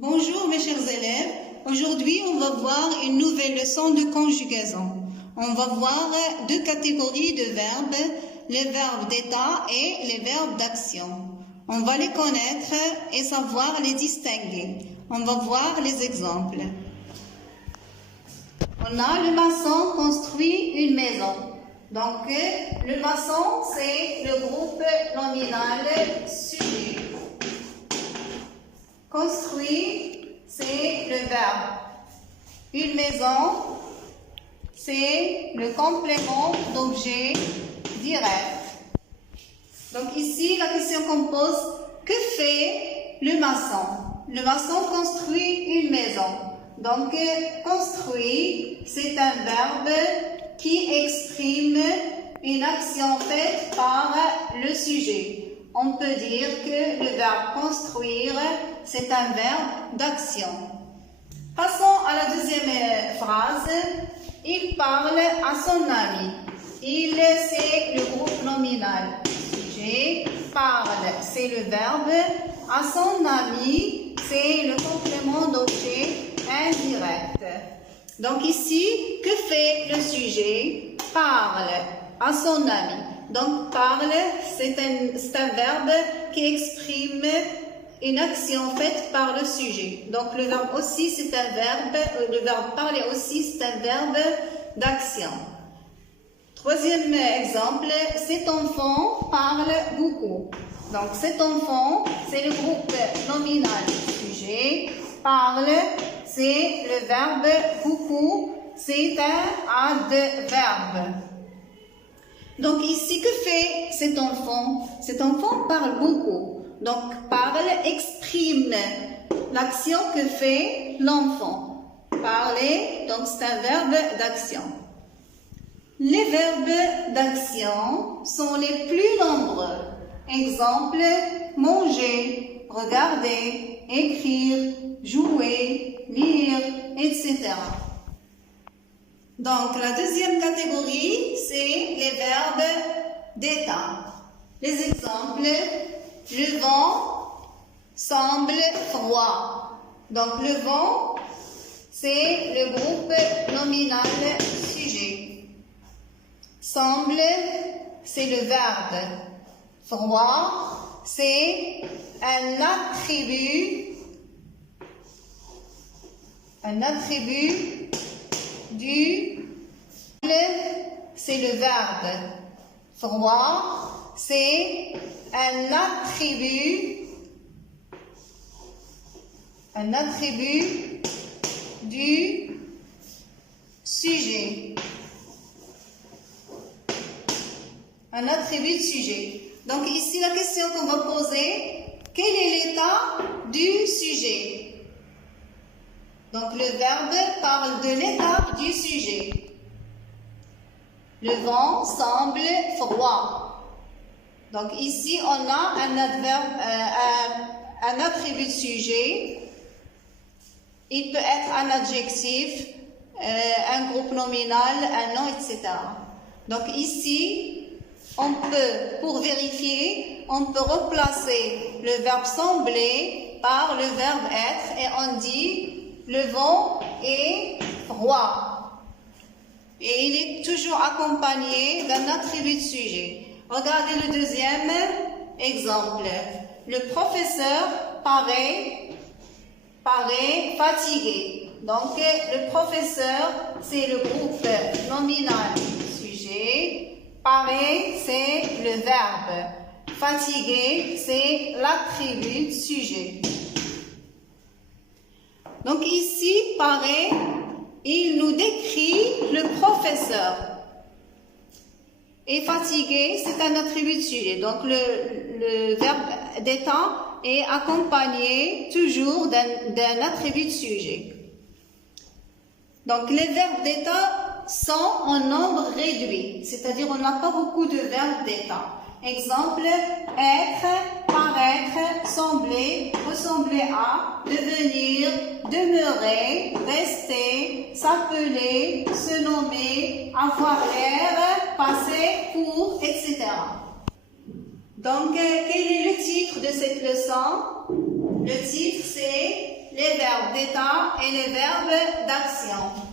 Bonjour mes chers élèves, aujourd'hui on va voir une nouvelle leçon de conjugaison. On va voir deux catégories de verbes, les verbes d'état et les verbes d'action. On va les connaître et savoir les distinguer. On va voir les exemples. On a le maçon construit une maison. Donc le maçon c'est le groupe nominal sujet. Construit, c'est le verbe. Une maison, c'est le complément d'objet direct. Donc ici, la question qu'on pose, que fait le maçon? Le maçon construit une maison. Donc construit, c'est un verbe qui exprime une action faite par le sujet. On peut dire que le verbe construire, c'est un verbe d'action. Passons à la deuxième phrase. Il parle à son ami. Il, c'est le groupe nominal. Sujet, parle, c'est le verbe. À son ami, c'est le complément d'objet indirect. Donc ici, que fait le sujet? Parle à son ami. Donc, parle, c'est un verbe qui exprime une action faite par le sujet. Donc, le verbe aussi, c'est un verbe, le verbe parler aussi, c'est un verbe d'action. Troisième exemple, cet enfant parle beaucoup. Donc, cet enfant, c'est le groupe nominal sujet. Parle, c'est le verbe beaucoup, c'est un adverbe. Donc ici, que fait cet enfant? Cet enfant parle beaucoup. Donc parle exprime l'action que fait l'enfant. Parler, donc c'est un verbe d'action. Les verbes d'action sont les plus nombreux. Exemple, manger, regarder, écrire, jouer, lire, etc. Donc, la deuxième catégorie, c'est les verbes d'état. Les exemples, le vent semble froid. Donc, le vent, c'est le groupe nominal sujet. Semble, c'est le verbe. Froid, c'est un attribut du, c'est le verbe. Froid, c'est un attribut du sujet. Un attribut de sujet. Donc ici, la question qu'on va poser, quel est l'état du sujet? Donc, le verbe parle de l'état du sujet. Le vent semble froid. Donc, ici, on a un adverbe, un attribut de sujet. Il peut être un adjectif, un groupe nominal, un nom, etc. Donc, ici, on peut, pour vérifier, on peut remplacer le verbe sembler par le verbe être et on dit le vent est froid. Et il est toujours accompagné d'un attribut de sujet. Regardez le deuxième exemple. Le professeur paraît fatigué. Donc, le professeur, c'est le groupe nominal sujet. Paraît, c'est le verbe. Fatigué, c'est l'attribut de sujet. Donc ici, paraît, il nous décrit le professeur. Et fatigué, c'est un attribut de sujet. Donc le verbe d'état est accompagné toujours d'un attribut de sujet. Donc les verbes d'état sont en nombre réduit, c'est-à-dire on n'a pas beaucoup de verbes d'état. Exemple, être, paraître, sembler, ressembler à, devenir, demeurer, rester, s'appeler, se nommer, avoir l'air, passer, pour, etc. Donc, quel est le titre de cette leçon? Le titre, c'est les d'état et les verbes d'action.